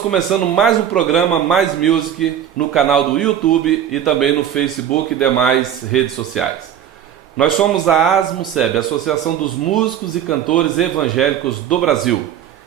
Estamos começando mais um programa Mais Music no canal do YouTube e também no Facebook e demais redes sociais. Nós somos a ASMUSEB, Associação dos Músicos e Cantores Evangélicos do Brasil.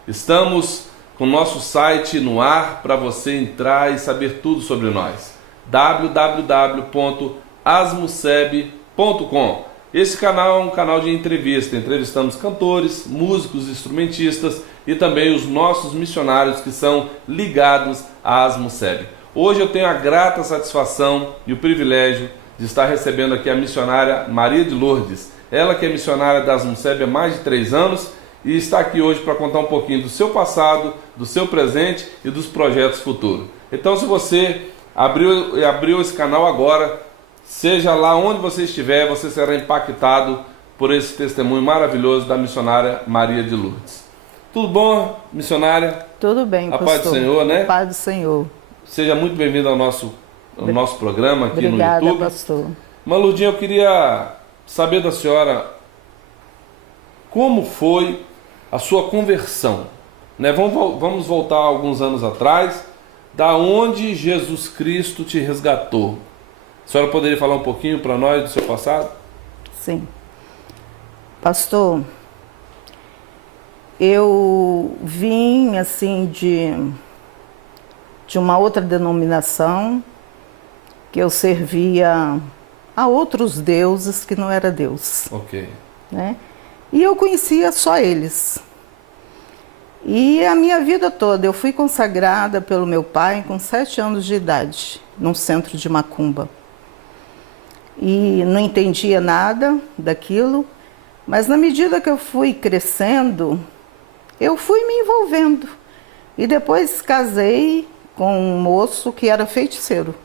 Estamos com o nosso site no ar para você entrar e saber tudo sobre nós. www.asmuseb.com. Esse canal é um canal de entrevista. Entrevistamos cantores, músicos, instrumentistas e também os nossos missionários que são ligados à ASMUSEB. Hoje eu tenho a grata satisfação e o privilégio de estar recebendo aqui a missionária Maria de Lourdes. Ela que é missionária da ASMUSEB há mais de 3 anos e está aqui hoje para contar um pouquinho do seu passado, do seu presente e dos projetos futuros. Então, se você abriu esse canal agora, seja lá onde você estiver, você será impactado por esse testemunho maravilhoso da missionária Maria de Lourdes. Tudo bom, missionária? Tudo bem, pastor. A paz do Senhor, né? A paz do Senhor. Seja muito bem-vindo ao nosso programa aqui Obrigada, no YouTube. pastor. Malurdinha, eu queria saber da senhora como foi a sua conversão, né? Vamos voltar alguns anos atrás, da onde Jesus Cristo te resgatou. A senhora poderia falar um pouquinho para nós do seu passado? Sim. Pastor, eu vim assim de uma outra denominação, que eu servia a outros deuses que não era Deus. Ok. Né? E eu conhecia só eles. E a minha vida toda, eu fui consagrada pelo meu pai com 7 anos de idade, num centro de macumba. E não entendia nada daquilo, mas na medida que eu fui crescendo, eu fui me envolvendo. E depois casei com um moço que era feiticeiro,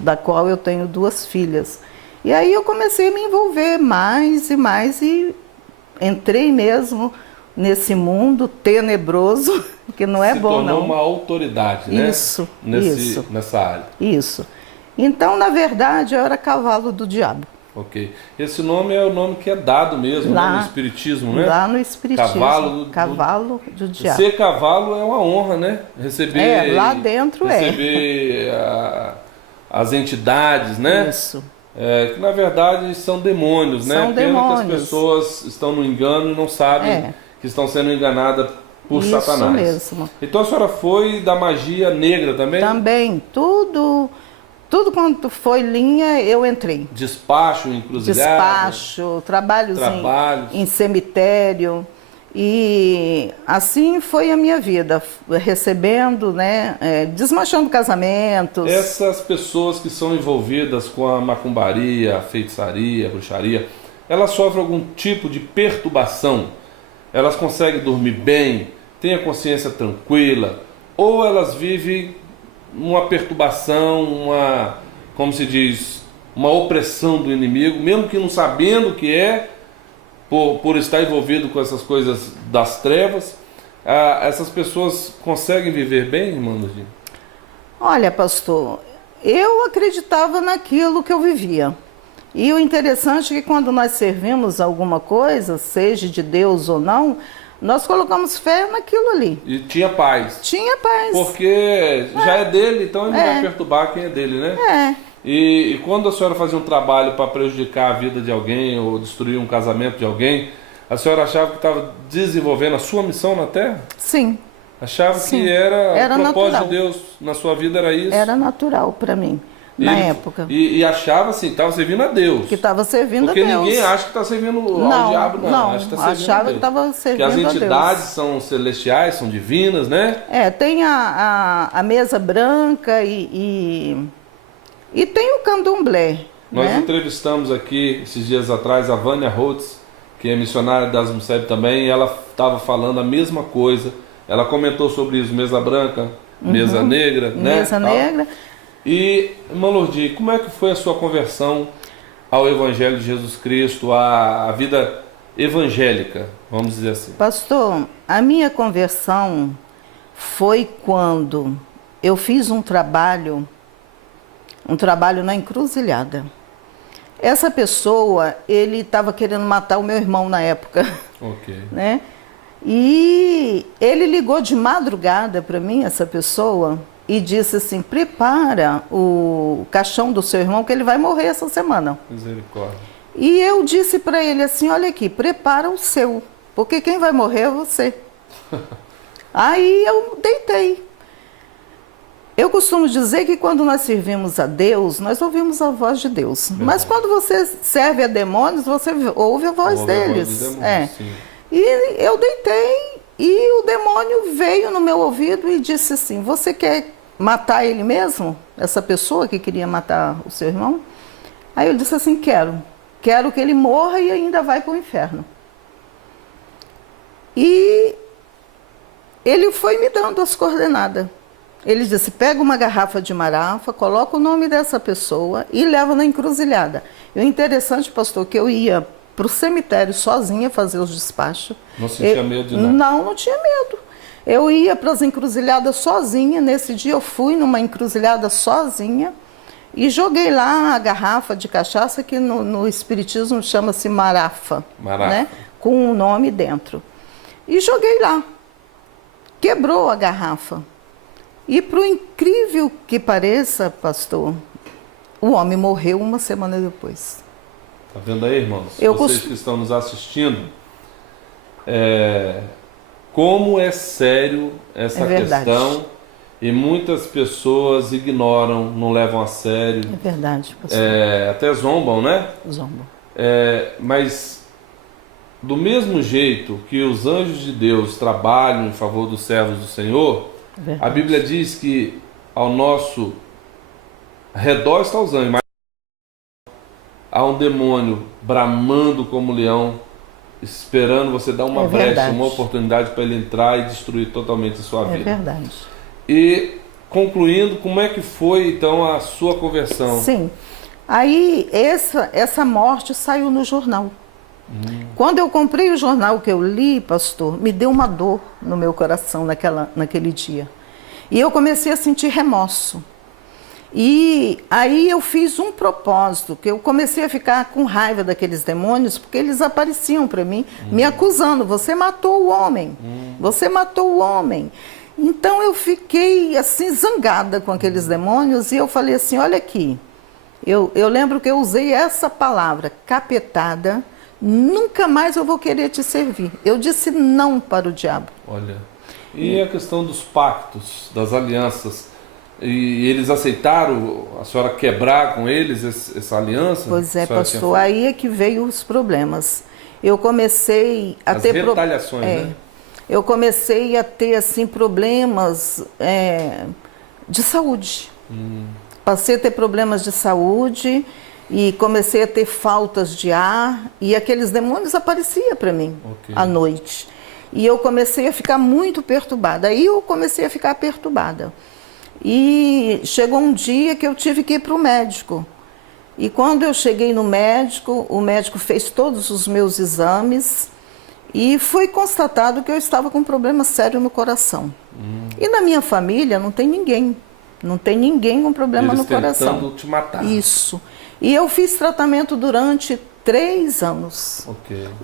da qual eu tenho 2 filhas. E aí eu comecei a me envolver mais e mais e entrei mesmo nesse mundo tenebroso, que não é bom não. Se tornou uma autoridade, né? Isso, nessa área. Isso. Então, na verdade, eu era cavalo do diabo. Ok. Esse nome é o nome que é dado mesmo lá, né? No Espiritismo, né? Lá no Espiritismo. Cavalo do diabo. Ser cavalo é uma honra, né? Receber. Lá dentro receber as entidades, né? Isso. Que na verdade são demônios, né? São demônios. Que as pessoas estão no engano e não sabem que estão sendo enganadas por Satanás. Isso mesmo. Então a senhora foi da magia negra também? Também. Tudo quanto foi linha, eu entrei. Despacho, encruzilhada? Despacho, trabalhos. Em cemitério. E assim foi a minha vida, recebendo, né, desmanchando casamentos. Essas pessoas que são envolvidas com a macumbaria, a feitiçaria, a bruxaria, elas sofrem algum tipo de perturbação? Elas conseguem dormir bem, têm a consciência tranquila? Ou elas vivem uma perturbação, como se diz, uma opressão do inimigo, mesmo que não sabendo o que é, por estar envolvido com essas coisas das trevas, essas pessoas conseguem viver bem, irmã Lurdinha? Olha, pastor, eu acreditava naquilo que eu vivia. E o interessante é que quando nós servimos alguma coisa, seja de Deus ou não, nós colocamos fé naquilo ali. E tinha paz. Tinha paz. Porque já é dele, então ele não vai perturbar quem é dele, né? E quando a senhora fazia um trabalho para prejudicar a vida de alguém ou destruir um casamento de alguém, a senhora achava que estava desenvolvendo a sua missão na Terra? Sim. Achava que era o propósito natural. de Deus na sua vida, era isso? Era natural para mim, na época. E achava assim, estava servindo a Deus. Que estava servindo a Deus. Porque ninguém acha que está servindo ao diabo, não. Não, acha que tá servindo achava a Deus. que estava servindo a Deus. Que as entidades são celestiais, são divinas, né? Tem a mesa branca e tem o candomblé. Nós né? entrevistamos aqui, esses dias atrás, a Vânia Rhodes, que é missionária da ASMUSEB também, e ela estava falando a mesma coisa. Ela comentou sobre isso, mesa branca, mesa negra, né? Mesa negra. E, irmã Lourdes, como é que foi a sua conversão ao Evangelho de Jesus Cristo, à vida evangélica, vamos dizer assim? Pastor, a minha conversão foi quando eu fiz um trabalho na encruzilhada. Essa pessoa, ele estava querendo matar o meu irmão na época. Ok. Né? E ele ligou de madrugada para mim, essa pessoa, e disse assim, prepara o caixão do seu irmão que ele vai morrer essa semana. Misericórdia. E eu disse para ele assim, olha aqui, prepara o seu, porque quem vai morrer é você. Aí eu deitei. Eu costumo dizer que quando nós servimos a Deus, nós ouvimos a voz de Deus. Verdade. Mas quando você serve a demônios, você ouve a voz deles. A voz de demônios, sim. E eu deitei e o demônio veio no meu ouvido e disse assim, você quer matar ele mesmo? Essa pessoa que queria matar o seu irmão? Aí eu disse assim, quero. Quero que ele morra e ainda vai para o inferno. E ele foi me dando as coordenadas. Ele disse, pega uma garrafa de marafa, coloca o nome dessa pessoa e leva na encruzilhada. E o interessante, pastor, que eu ia para o cemitério sozinha fazer os despachos. Não sentia medo de nada? Não tinha medo. Eu ia para as encruzilhadas sozinha. Nesse dia eu fui numa encruzilhada sozinha e joguei lá a garrafa de cachaça que no espiritismo chama-se marafa, né? Com o nome dentro. E joguei lá. Quebrou a garrafa. E por incrível que pareça, pastor, o homem morreu uma semana depois. Tá vendo aí, irmãos? Vocês que estão nos assistindo, como é sério essa questão e muitas pessoas ignoram, não levam a sério. É verdade, pastor. Até zombam, né? Zombam. Mas do mesmo jeito que os anjos de Deus trabalham em favor dos servos do Senhor, a Bíblia diz que ao nosso redor estão os anjos, mas há um demônio bramando como leão, esperando você dar uma brecha, uma oportunidade para ele entrar e destruir totalmente a sua vida. É verdade. E concluindo, como é que foi então a sua conversão? Sim, aí essa morte saiu no jornal. Quando eu comprei o jornal que eu li, pastor, me deu uma dor no meu coração naquele dia. E eu comecei a sentir remorso. E aí eu fiz um propósito, que eu comecei a ficar com raiva daqueles demônios, porque eles apareciam para mim, me acusando, você matou o homem, você matou o homem. Então eu fiquei assim zangada com aqueles demônios e eu falei assim, olha aqui, eu lembro que eu usei essa palavra, capetada, nunca mais eu vou querer te servir. Eu disse não para o diabo. Olha, e a questão dos pactos, das alianças, e eles aceitaram a senhora quebrar com eles essa aliança? Pois é, pastor, aí é que veio os problemas. Eu comecei a ter retaliações, né? Eu comecei a ter assim problemas de saúde. Passei a ter problemas de saúde e comecei a ter faltas de ar e aqueles demônios apareciam para mim à noite. E eu comecei a ficar muito perturbada. Aí eu comecei a ficar perturbada. E chegou um dia que eu tive que ir para o médico. E quando eu cheguei no médico, o médico fez todos os meus exames e foi constatado que eu estava com um problema sério no coração. E na minha família não tem ninguém. Não tem ninguém com problema no coração. Eles tentando te matar. Isso. E eu fiz tratamento durante 3 anos.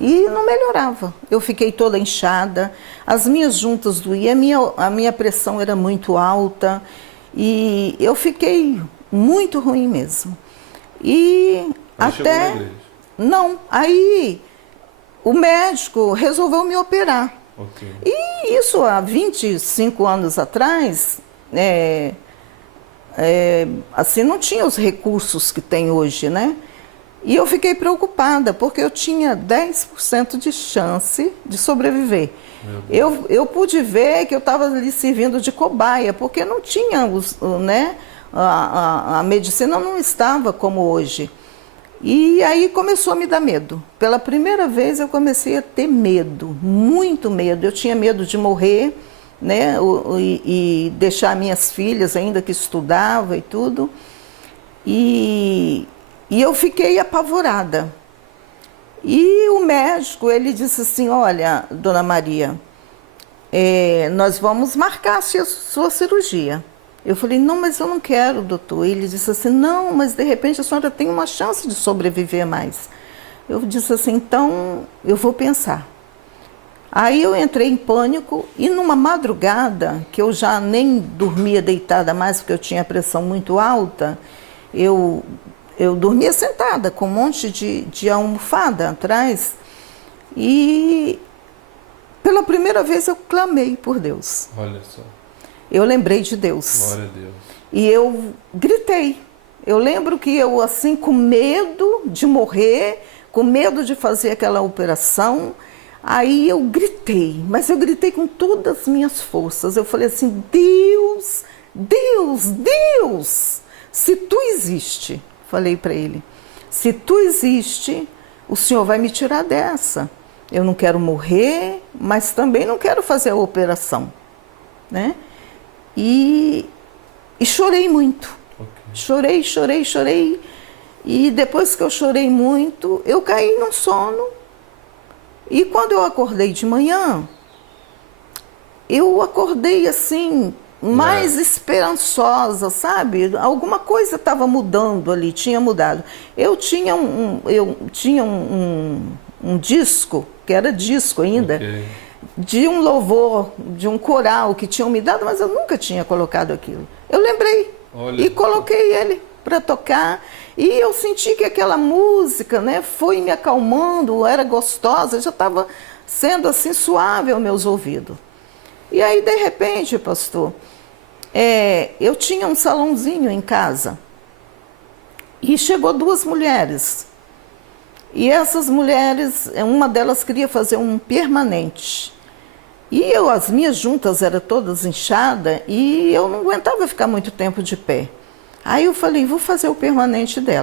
E não melhorava. Eu fiquei toda inchada, as minhas juntas doíam, a minha pressão era muito alta e eu fiquei muito ruim mesmo. E até... Não, aí o médico resolveu me operar. E isso há 25 anos atrás, assim, não tinha os recursos que tem hoje, né? E eu fiquei preocupada, porque eu tinha 10% de chance de sobreviver. Eu pude ver que eu estava ali servindo de cobaia, porque não tinha, a medicina não estava como hoje. E aí começou a me dar medo. Pela primeira vez eu comecei a ter medo, muito medo. Eu tinha medo de morrer, né? E deixar minhas filhas ainda que estudavam e tudo. E eu fiquei apavorada. E o médico, ele disse assim, olha, dona Maria, nós vamos marcar a sua cirurgia. Eu falei, não, mas eu não quero, doutor. Ele disse assim, não, mas de repente a senhora tem uma chance de sobreviver mais. Eu disse assim, então eu vou pensar. Aí eu entrei em pânico e numa madrugada, que eu já nem dormia deitada mais, porque eu tinha a pressão muito alta, eu dormia sentada com um monte de almofada atrás e pela primeira vez eu clamei por Deus. Olha só. Eu lembrei de Deus. Glória a Deus. E eu gritei. Eu lembro que eu, assim, com medo de morrer, com medo de fazer aquela operação, aí eu gritei, mas eu gritei com todas as minhas forças. Eu falei assim, Deus, Deus, Deus, se tu existe, falei para ele, se tu existe, o Senhor vai me tirar dessa. Eu não quero morrer, mas também não quero fazer a operação, né? E chorei muito. Okay. Chorei. E depois que eu chorei muito, eu caí num sono. E quando eu acordei de manhã, eu acordei assim, mais esperançosa, sabe? Alguma coisa estava mudando ali, tinha mudado. Eu tinha um disco, que era disco ainda, okay, de um louvor, de um coral que tinham me dado, mas eu nunca tinha colocado aquilo. Eu lembrei. Olha. E coloquei ele para tocar. E eu senti que aquela música, né, foi me acalmando, era gostosa, já estava sendo assim suave aos meus ouvidos. E aí, de repente, pastor, eu tinha um salãozinho em casa e chegou duas mulheres. E essas mulheres, uma delas queria fazer um permanente. E as minhas juntas eram todas inchadas e eu não aguentava ficar muito tempo de pé. Aí eu falei, vou fazer o permanente dela.